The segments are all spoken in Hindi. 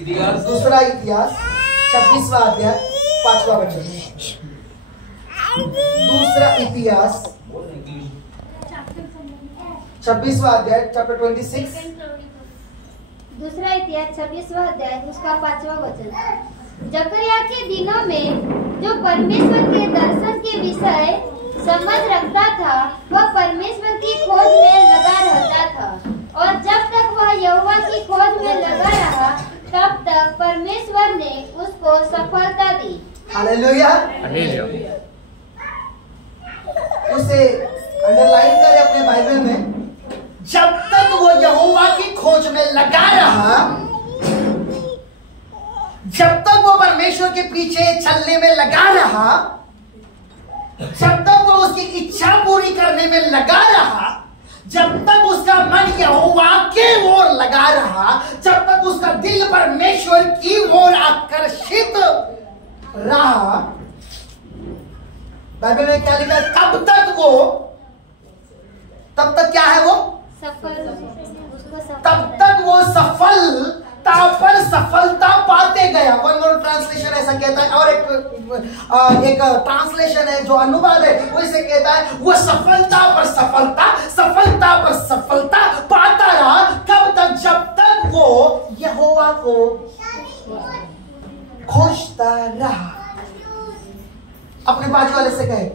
दूसरा इतिहास 26वां अध्याय 5वां वचन। दूसरा इतिहास 26वां अध्याय चैप्टर 26। दूसरा इतिहास 26वां अध्याय उसका 5वां वचन। जकरिया के दिनों में जो परमेश्वर के दर्शन के विषय समझ रखता था वह परमेश्वर की खोज में लगा रहता था, और जब तक वह यहोवा की खोज में लगा रहा तब तक परमेश्वर ने उसको सफलता दी। हालेलुया। उसे अंडरलाइन करें अपने बाइबल में। जब तक वो यहोवा की खोज में लगा रहा, जब तक वो परमेश्वर के पीछे चलने में लगा रहा, जब तक वो उसकी इच्छा पूरी करने में लगा रहा, जब तक उसका मन यहोवा के ओर लगा रहा, जब तक उसका दिल परमेश्वर की ओर आकर्षित रहा, बाइबल में क्या लिखा है? तब तक क्या है वो? तब तक वो सफलता पर सफलता पाते गया। वन और ट्रांसलेशन ऐसा कहता है, और एक ट्रांसलेशन है जो अनुवाद है वो इसे कहता है वो सफलता पर सफलता पाता रहा। कब तक? जब तक वो यहोवा को खोजता रहा। अपने बाजू वाले से कहे,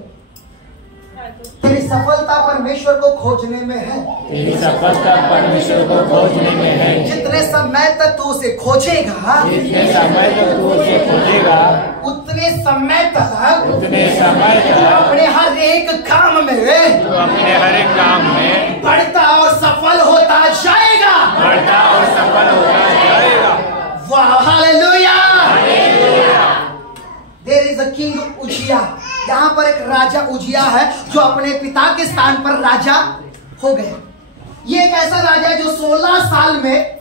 तेरी सफलता परमेश्वर को खोजने में है। तेरी सफलता परमेश्वर को खोजने में है। जितने समय तक तू उसे खोजेगा, जितने समय तक तू उसे खोजेगा, उतने समय तक अपने हर एक काम में बढ़ता और सफल होता जाएगा। वाह, hallelujah. There is a king Uzziah. यहाँ पर एक राजा उजिया है जो अपने पिता के स्थान पर राजा हो गया। ये एक ऐसा राजा है जो 16 साल में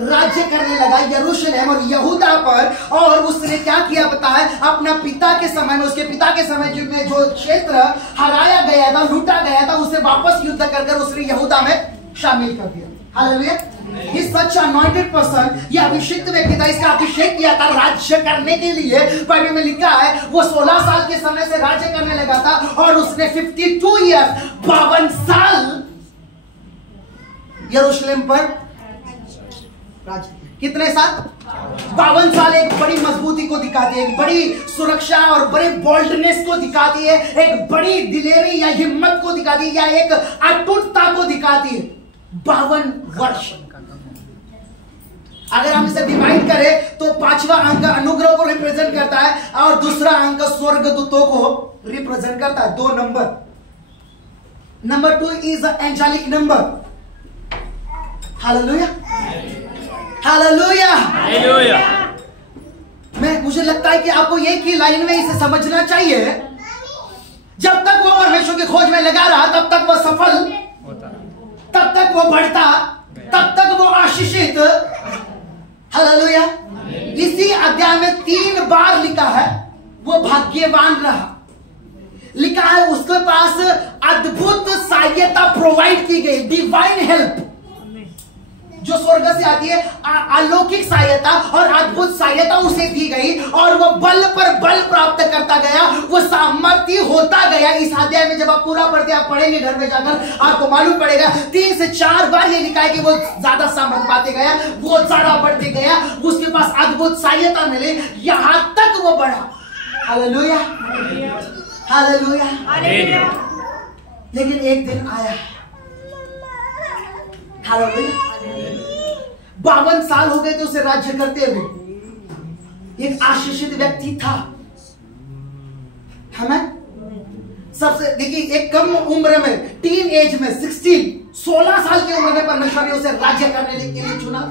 राज्य करने लगा यरूशलेम और यहूदा पर। और उसने क्या किया पता है? अपना पिता के समय में, उसके पिता के समय में जो क्षेत्र हराया गया था, लूटा गया था, उसे वापस युद्ध कर उसने यहूदा में शामिल कर दिया। हालेलुया। इस सच्चा अनॉइंटेड पर्सन, ये अभिषिक्त व्यक्ति था, इसका अभिषेक किया था राज्य करने के लिए। बाइबल में लिखा है वो 16 साल के समय से राज्य करने लगा था, और उसने 52 ईयर्स 52 साल यरूशलेम पर राज्य। कितने साल? 52 साल। एक बड़ी मजबूती को दिखाती है, एक बड़ी सुरक्षा और बड़े बोल्डनेस को दिखाती है, एक बड़ी दिलेरी या हिम्मत को दिखाती है, या एक अटूटता को दिखाती है। 52 वर्ष। अगर हम इसे डिवाइड करें तो 5वां अंक अनुग्रह को रिप्रेजेंट करता है, और दूसरा अंक स्वर्गदूतों को रिप्रेजेंट करता है। 2 number. Number 2 is angelic number. Hallelujah, hallelujah, hallelujah. मुझे लगता है कि आपको एक ही लाइन में इसे समझना चाहिए। जब तक वो परमेश्वर की खोज में लगा रहा, तब तक वो सफल होता, तब तक वो बढ़ता, तब तक वो आशीषित। हालेलुया। इसी अध्याय में 3 बार लिखा है वो भाग्यवान रहा। लिखा है उसके पास अद्भुत सहायता प्रोवाइड की गई, डिवाइन हेल्प जो स्वर्ग से आती है, अलौकिक सहायता और अद्भुत सहायता उसे दी गई, और वो बल पर बल प्राप्त करता गया, वो सामर्थ्य होता गया। इस अध्याय में जब आप पूरा पढ़ते, आप पढ़ेंगे घर में जाकर, आपको मालूम पड़ेगा 3 से 4 बार ये लिखा है कि वो ज्यादा सामर्थ्य पाते गया, वो ज्यादा बढ़ते गया, उसके पास अद्भुत सहायता मिले, यहां तक वो बढ़ा। Hallelujah, hallelujah. लेकिन एक दिन आया, हालेलुया, 52 साल हो गए थे उसे राज्य करते हुए। एक आशीषित व्यक्ति था। हमें सबसे देखिए, एक कम उम्र में, टीन एज में, 16 साल की उम्र में परमेश्वर ने उसे राज्य करने के लिए चुना।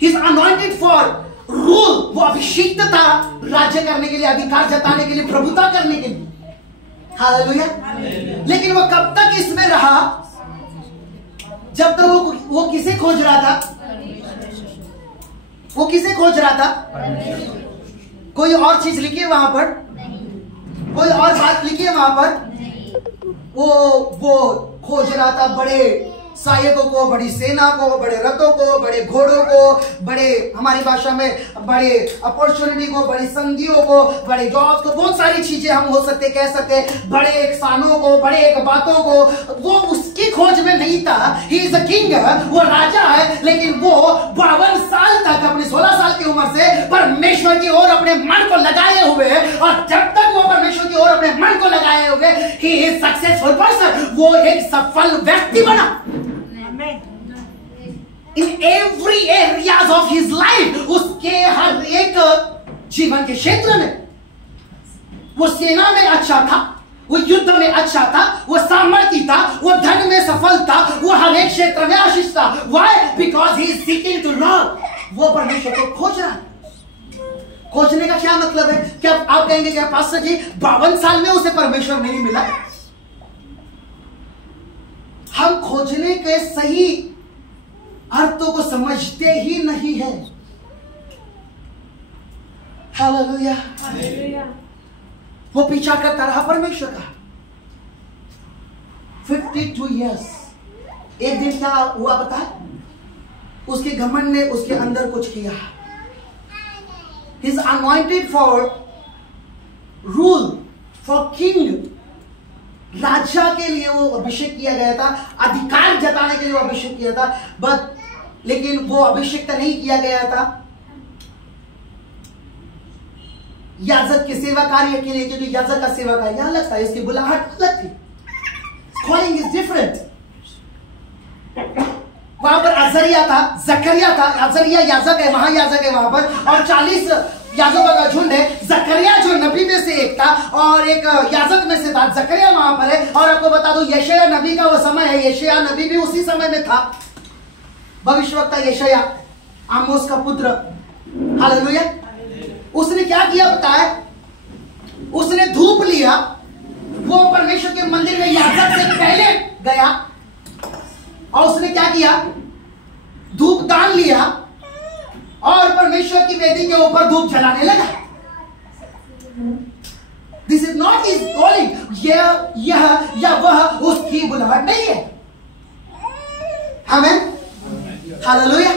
He is anointed for rule। वो अभिषिक्त था राज्य करने के लिए, अधिकार जताने के लिए, प्रभुता करने के लिए। हालेलुया। लेकिन वो कब तक इसमें रहा? जब तक वो किसे खोज रहा था? वो किसे खोज रहा था? कोई और चीज लिखिए वहां पर, कोई और बात लिखिए वहां पर। वो खोज रहा था बड़े सहायकों को, बड़ी सेना को, बड़े रथों को, बड़े घोड़ों को, बड़े हमारी भाषा में बड़े अपॉर्चुनिटी को, बड़ी संधियों को, बड़े जॉब्स को, बहुत सारी चीजें हम हो सकते कह सकते, बड़े एक स्थानों को, बड़े एक बातों को, वो उसकी खोज में नहीं था। ही इज अ किंग, वो राजा है, लेकिन वो 52 साल तक अपनी 16 साल की उम्र से परमेश्वर की ओर अपने मन को लगाए हुए, और जब तक वो परमेश्वर की ओर अपने मन को लगाए हुए, ही इज सक्सेसफुल पर्सन, वो एक सफल व्यक्ति बना। In every areas of his life, उसके हर एक जीवन के क्षेत्र में, वो सेना में अच्छा था, वो युद्ध में अच्छा था, वो सामर्थ्य था, वो धन में सफल था, वो हर एक क्षेत्र में आशीष था। Why? Because he is seeking to Lord. वो परमेश्वर को खोज रहा है। खोजने का क्या मतलब है? क्या आप कहेंगे क्या पास्टर जी 52 साल में उसे परमेश्वर नहीं मिला? हम खोजने के सही अर्थों को समझते ही नहीं है। हालेलुया। वो पीछा करता रहा परमेश्वर का 52 इयर्स। एक दिन क्या हुआ पता है? उसके घमंड ने उसके अंदर कुछ किया। He is anointed for rule, for king. राजा के लिए वो अभिषेक किया गया था, अधिकार जताने के लिए वो अभिषेक किया था, बट लेकिन वो अभिषेक नहीं किया गया था याजक के सेवा कार्य के लिए, क्योंकि याजक का सेवा कार्य अलग था, इसकी बुलाहट अलग थी। Calling is different. वहां पर अजरिया था, जकरिया था। अजरिया याजक है, महायाजक है वहां पर, और 40 याजकों का झुंड है। जकरिया जो नबी में से एक था और एक याजक में से था, जकरिया वहां पर है। और आपको बता दूं यशायाह नबी का वो समय है, यशायाह नबी भी उसी समय में था, भविष्यवक्ता यशायाह, आमोस का पुत्र। हालेलुया। उसने क्या किया पता है? उसने धूप लिया, वो परमेश्वर के मंदिर में याजक से पहले गया, और उसने क्या किया? धूप दान लिया और परमेश्वर की वेदी के ऊपर धूप जलाने लगा। This is not his calling. यह या वह उसकी बुलाहट नहीं है। आमीन। हालेलुया।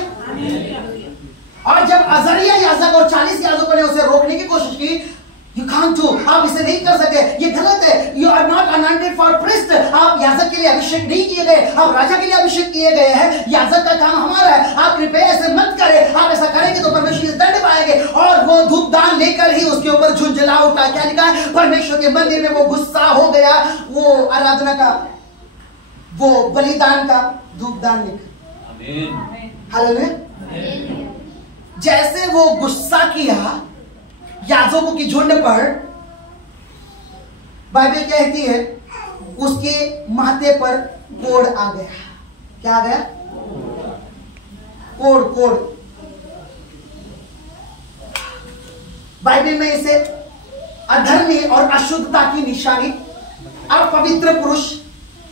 और जब अजरिया याजक और 40 याजकों ने उसे रोकने की कोशिश की, यू कांट डू, आप इसे नहीं कर सकते, ये गलत है, you are not anointed for priest, आप याजक के लिए अभिषेक नहीं किए गए, आप राजा के लिए अभिषेक किए गए हैं, याजक का काम हमारा है, आप कृपया ऐसे मत करें, आप ऐसा करेंगे तो परमेश्वर दंड पाएंगे। और वो धूप दान लेकर ही उसके ऊपर झुंझला उठा। क्या लिखा है? परमेश्वर के मंदिर में वो गुस्सा हो गया, वो आराधना का, वो बलिदान का धूप दान लेकर। हालेलुया। जैसे वो गुस्सा किया याजकों की झुंड पर, बाइबल कहती है उसके माथे पर कोड़ आ गया। क्या आ गया? कोड़। कोड़ बाइबल में इसे अधर्मी और अशुद्धता की निशानी, अपवित्र पुरुष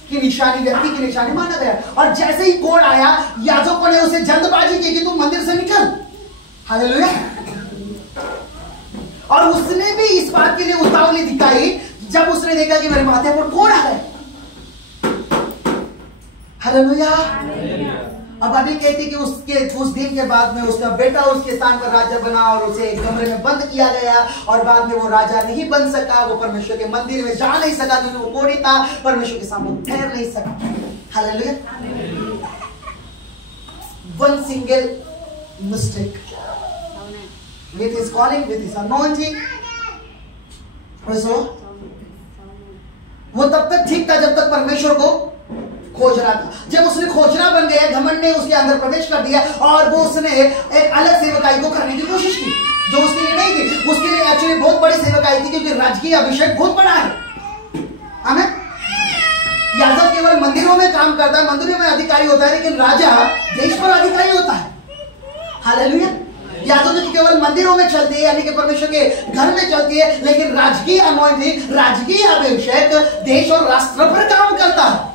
की निशानी, व्यक्ति की निशानी माना गया। और जैसे ही कोड़ आया, याजकों ने उसे जल्दबाजी की कि तू मंदिर से निकल। हालेलुया। और उसने भी इस बात के लिए उतावली दिखाई जब उसने देखा कि मेरे माथे पर कोड़ आ गए। हालेलुया। अब अभी कहती कि उस दिन के बाद में उसका बेटा उसके स्थान पर राजा बना और उसे एक कमरे में बंद किया गया, और बाद में वो राजा नहीं बन सका, वो परमेश्वर के मंदिर में जा नहीं सका क्योंकि वो कोढ़ी था, परमेश्वर के सामने ठहर नहीं सका। Hallelujah. One single mistake with his calling, with his anointing, वो तब तक ठीक था जब तक परमेश्वर को खोज रहा था। जब उसने खोजना बन गया, घमंड ने उसके अंदर प्रवेश कर दिया और वो उसने एक अलग सेवकाई को करने की कोशिश की जो उसके लिए नहीं थी। उसके लिए एक्चुअली बहुत बड़ी सेवकाई थी, क्योंकि राजकीय अभिषेक बहुत बड़ा है। हमें याजक केवल मंदिरों में काम करता है, मंदिरों में अधिकारी होता है, लेकिन राजा देश पर अधिकारी होता है। हालेलुया। याजक की केवल मंदिरों में चलती है, यानी कि परमेश्वर के घर में चलती है, लेकिन राजकीय अनॉइंटिंग, राजकीय अभिषेक देश और राष्ट्र पर काम करता है।